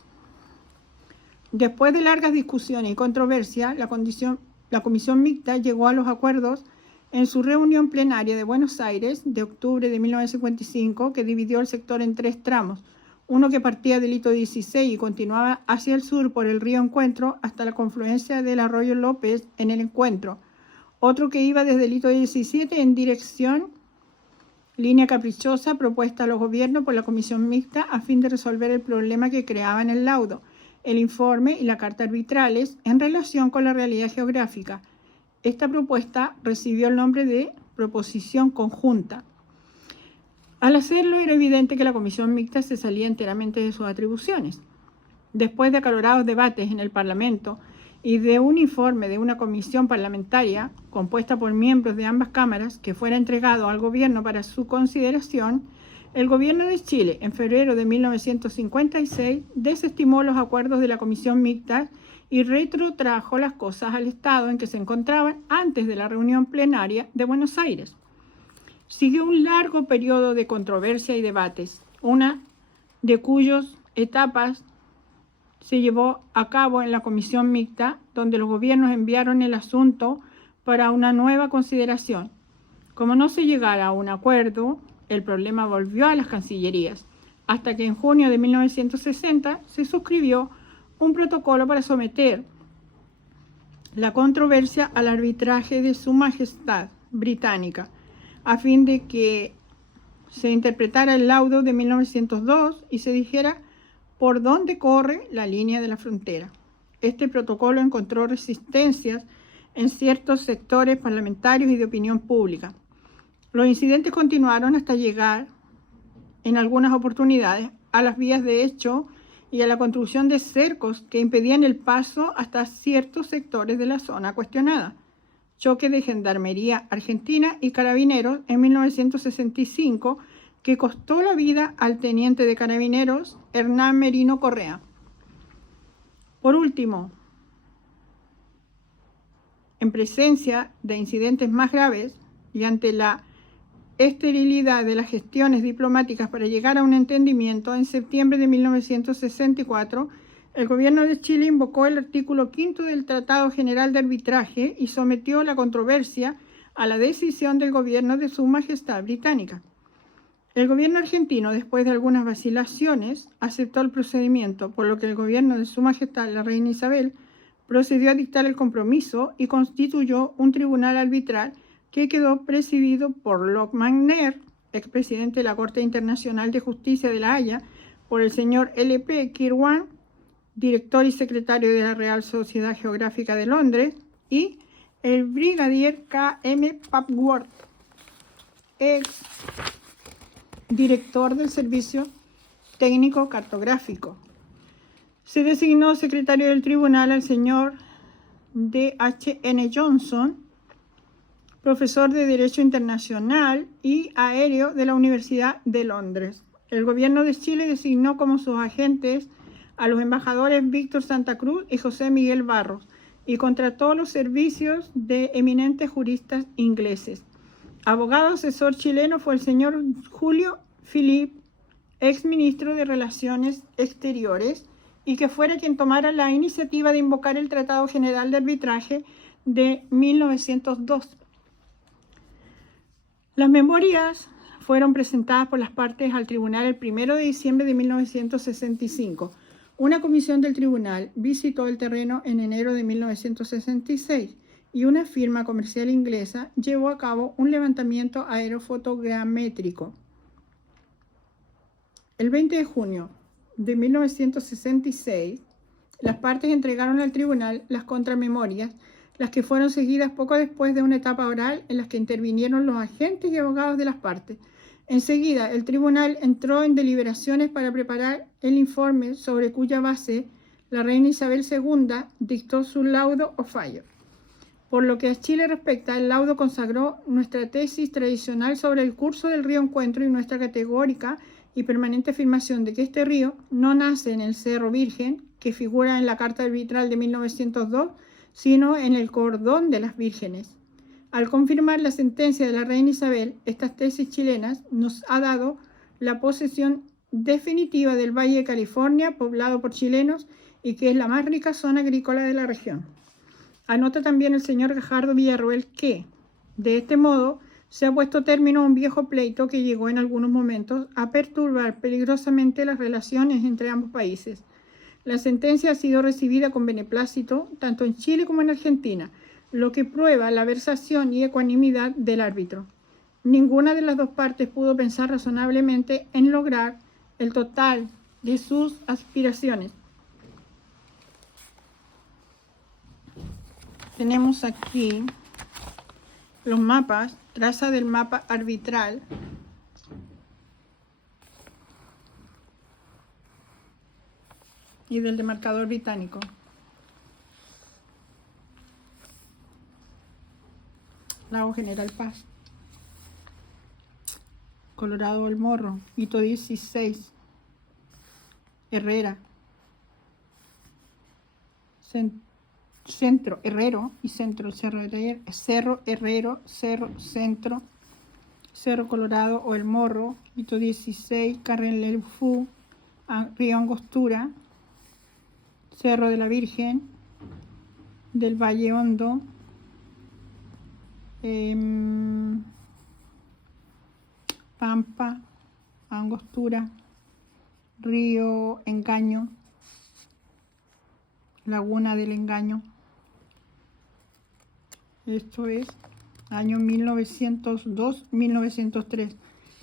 Después de largas discusiones y controversias, la Comisión Mixta llegó a los acuerdos en su reunión plenaria de Buenos Aires de octubre de 1955, que dividió el sector en 3 tramos, uno que partía del hito 16 y continuaba hacia el sur por el río Encuentro hasta la confluencia del arroyo López en el Encuentro, otro que iba desde el hito 17 en dirección línea caprichosa propuesta a los gobiernos por la Comisión Mixta a fin de resolver el problema que creaban el laudo, el informe y la carta arbitrales en relación con la realidad geográfica. Esta propuesta recibió el nombre de proposición conjunta. Al hacerlo, era evidente que la Comisión Mixta se salía enteramente de sus atribuciones. Después de acalorados debates en el Parlamento y de un informe de una comisión parlamentaria compuesta por miembros de ambas cámaras que fuera entregado al gobierno para su consideración, el gobierno de Chile, en febrero de 1956, desestimó los acuerdos de la Comisión Mixta y retrotrajo las cosas al estado en que se encontraban antes de la reunión plenaria de Buenos Aires. Siguió un largo periodo de controversia y debates, una de cuyas etapas se llevó a cabo en la Comisión Mixta, donde los gobiernos enviaron el asunto para una nueva consideración. Como no se llegara a un acuerdo, el problema volvió a las cancillerías, hasta que en junio de 1960 se suscribió un protocolo para someter la controversia al arbitraje de Su Majestad Británica, a fin de que se interpretara el laudo de 1902 y se dijera por dónde corre la línea de la frontera. Este protocolo encontró resistencias en ciertos sectores parlamentarios y de opinión pública. Los incidentes continuaron hasta llegar, en algunas oportunidades, a las vías de hecho y a la construcción de cercos que impedían el paso hasta ciertos sectores de la zona cuestionada. Choque de Gendarmería Argentina y Carabineros en 1965 que costó la vida al teniente de Carabineros Hernán Merino Correa. Por último, en presencia de incidentes más graves y ante la esterilidad de las gestiones diplomáticas para llegar a un entendimiento, en septiembre de 1964, el gobierno de Chile invocó el artículo 5 del Tratado General de Arbitraje y sometió la controversia a la decisión del gobierno de Su Majestad Británica. El gobierno argentino, después de algunas vacilaciones, aceptó el procedimiento, por lo que el gobierno de Su Majestad la Reina Isabel procedió a dictar el compromiso y constituyó un tribunal arbitral que quedó presidido por Locke Magner, expresidente de la Corte Internacional de Justicia de La Haya, por el señor L.P. Kirwan, director y secretario de la Real Sociedad Geográfica de Londres, y el brigadier K.M. Papworth, ex director del Servicio Técnico Cartográfico. Se designó secretario del tribunal al señor D.H.N. Johnson, profesor de Derecho Internacional y Aéreo de la Universidad de Londres. El gobierno de Chile designó como sus agentes a los embajadores Víctor Santa Cruz y José Miguel Barros y contrató los servicios de eminentes juristas ingleses. Abogado asesor chileno fue el señor Julio Philippe, ex ministro de Relaciones Exteriores, y que fuera quien tomara la iniciativa de invocar el Tratado General de Arbitraje de 1902. Las memorias fueron presentadas por las partes al tribunal el 1 de diciembre de 1965. Una comisión del tribunal visitó el terreno en enero de 1966 y una firma comercial inglesa llevó a cabo un levantamiento aerofotogramétrico. El 20 de junio de 1966, las partes entregaron al tribunal las contramemorias, las que fueron seguidas poco después de una etapa oral en las que intervinieron los agentes y abogados de las partes. Enseguida, el tribunal entró en deliberaciones para preparar el informe sobre cuya base la reina Isabel II dictó su laudo o fallo. Por lo que a Chile respecta, el laudo consagró nuestra tesis tradicional sobre el curso del río Encuentro y nuestra categórica y permanente afirmación de que este río no nace en el Cerro Virgen, que figura en la Carta Arbitral de 1902, sino en el Cordón de las Vírgenes. Al confirmar la sentencia de la reina Isabel, estas tesis chilenas nos ha dado la posesión definitiva del Valle de California, poblado por chilenos, y que es la más rica zona agrícola de la región. Anota también el señor Gajardo Villarroel que, de este modo, se ha puesto término a un viejo pleito que llegó en algunos momentos a perturbar peligrosamente las relaciones entre ambos países. La sentencia ha sido recibida con beneplácito tanto en Chile como en Argentina, lo que prueba la versación y ecuanimidad del árbitro. Ninguna de las dos partes pudo pensar razonablemente en lograr el total de sus aspiraciones. Tenemos aquí los mapas, traza del mapa arbitral. Y del demarcador británico. Lago General Paz. Colorado El Morro. Hito 16. Herrera. Centro Herrero y Centro Cerro Herrero, Cerro Centro, Cerro Colorado o El Morro, Hito 16, Carrelefú, Río Angostura, Cerro de la Virgen, del Valle Hondo, Pampa, Angostura, Río Engaño, Laguna del Engaño. Esto es año 1902-1903,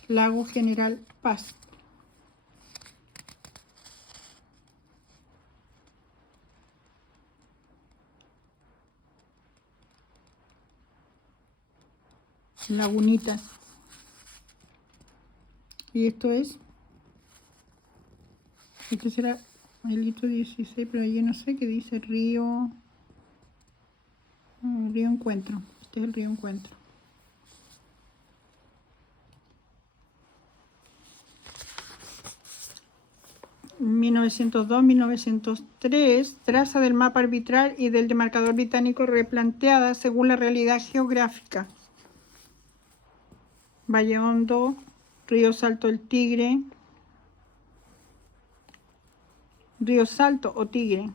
Lago General Paz. Lagunitas. Y esto es, este será el hito 16, pero yo no sé qué dice Río Encuentro. Este es el Río Encuentro. 1902-1903, traza del mapa arbitral y del demarcador británico replanteada según la realidad geográfica. Valle Hondo, Río Salto el Tigre, Río Salto o Tigre,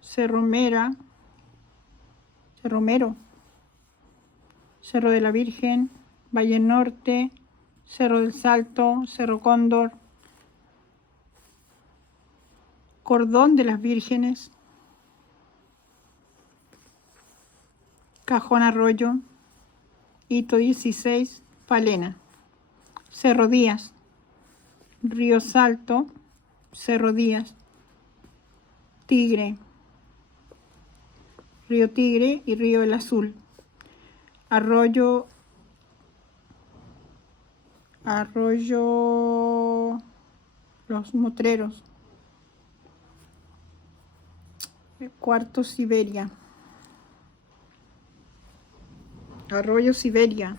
Cerro Mero, Cerro de la Virgen, Valle Norte, Cerro del Salto, Cerro Cóndor, Cordón de las Vírgenes, Cajón Arroyo, Hito 16, Palena, Cerro Díaz, Río Salto, Cerro Díaz, Tigre, Río Tigre y Río El Azul, Arroyo Los Motreros, Cuarto Siberia, Arroyo Siberia,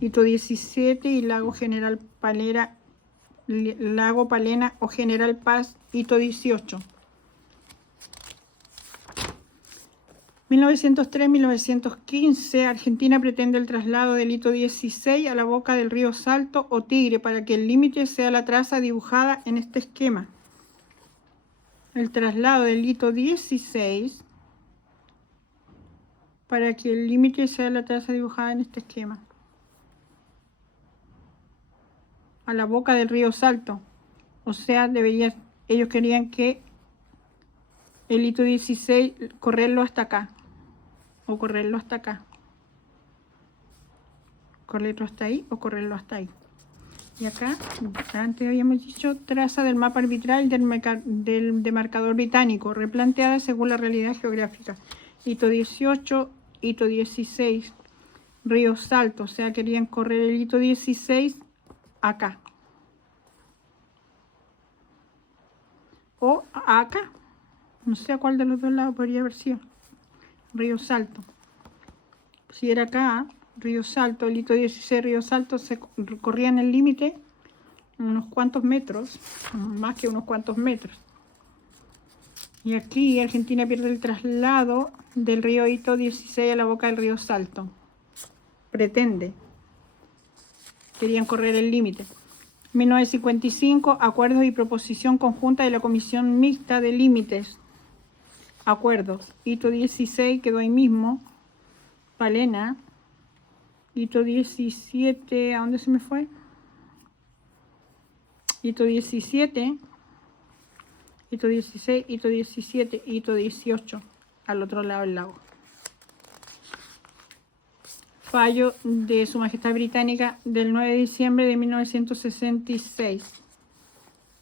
Hito 17 y Lago General Palena, Lago Palena o General Paz, Hito 18. 1903-1915, Argentina pretende el traslado del Hito 16 a la boca del río Salto o Tigre para que el límite sea la traza dibujada en este esquema. El traslado del Hito 16 para que el límite sea la traza dibujada en este esquema. A la boca del río Salto. O sea, ellos querían que el Hito 16 correrlo hasta acá. O correrlo hasta acá. Correrlo hasta ahí o correrlo hasta ahí. Y acá, antes habíamos dicho, traza del mapa arbitral del demarcador británico, replanteada según la realidad geográfica. Hito 18, Hito 16, Río Salto, o sea, querían correr el Hito 16 acá. O acá. No sé a cuál de los dos lados podría haber sido. Río Salto. Si era acá, Río Salto, el Hito 16, Río Salto, se corrían el límite unos cuantos metros, más que unos cuantos metros. Y aquí Argentina pierde el traslado del río Hito 16 a la boca del río Salto. Pretende. Querían correr el límite. 1955, acuerdos y proposición conjunta de la Comisión Mixta de Límites. Acuerdos. Hito 16 quedó ahí mismo. Palena. Hito 17, ¿a dónde se me fue? Hito 17, Hito 16, Hito 17, Hito 18, al otro lado del lago. Fallo de Su Majestad Británica del 9 de diciembre de 1966.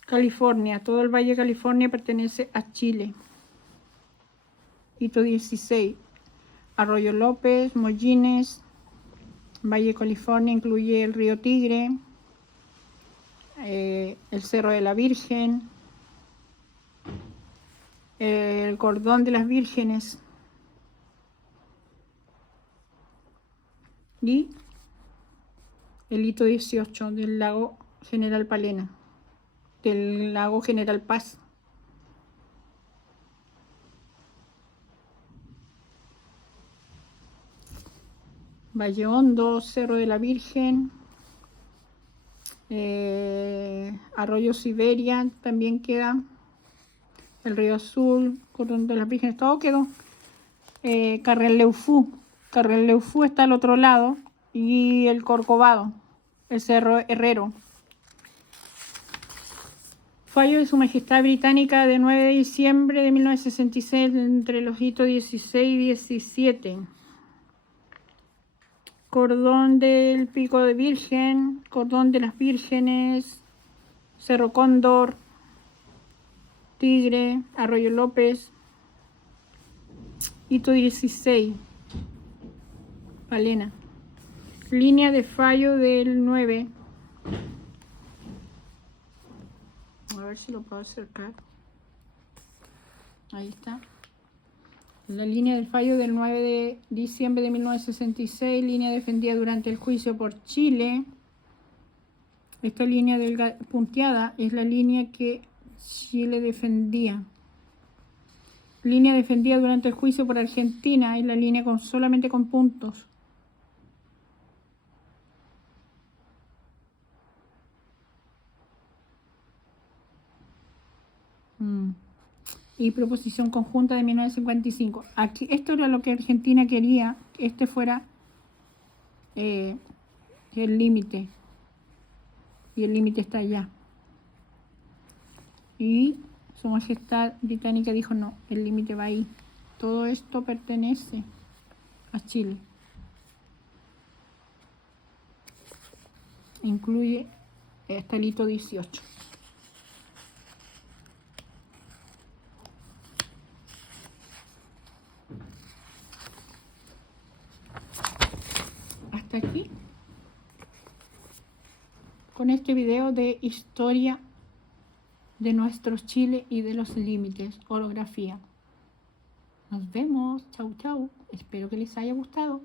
California. Todo el Valle de California pertenece a Chile. Hito 16. Arroyo López, Mollines. Valle de California incluye el río Tigre, el Cerro de la Virgen, el Cordón de las Vírgenes y el Hito 18 del lago General Palena, del lago General Paz. Valle Hondo, Cerro de la Virgen, Arroyo Siberia también queda, el Río Azul, Cordón de las Vírgenes, todo quedó. Carrel-Leufú está al otro lado, y el Corcovado, el Cerro Herrero. Fallo de Su Majestad Británica de 9 de diciembre de 1966 entre los hitos 16 y 17. Cordón del Pico de Virgen, Cordón de las Vírgenes, Cerro Cóndor, Tigre, Arroyo López, Hito 16, Palena. Línea de fallo del 9. A ver si lo puedo acercar. Ahí está. La línea del fallo del 9 de diciembre de 1966, línea defendida durante el juicio por Chile. Esta línea punteada es la línea que Chile defendía. Línea defendida durante el juicio por Argentina. Es la línea solamente con puntos. Y proposición conjunta de 1955. Aquí, esto era lo que Argentina quería, que este fuera el límite. Y el límite está allá. Y Su Majestad Británica dijo no, el límite va ahí. Todo esto pertenece a Chile. Incluye hasta el hito 18. Hasta aquí con este video de historia de nuestros Chile y de los límites, orografía. Nos vemos, chau chau, espero que les haya gustado.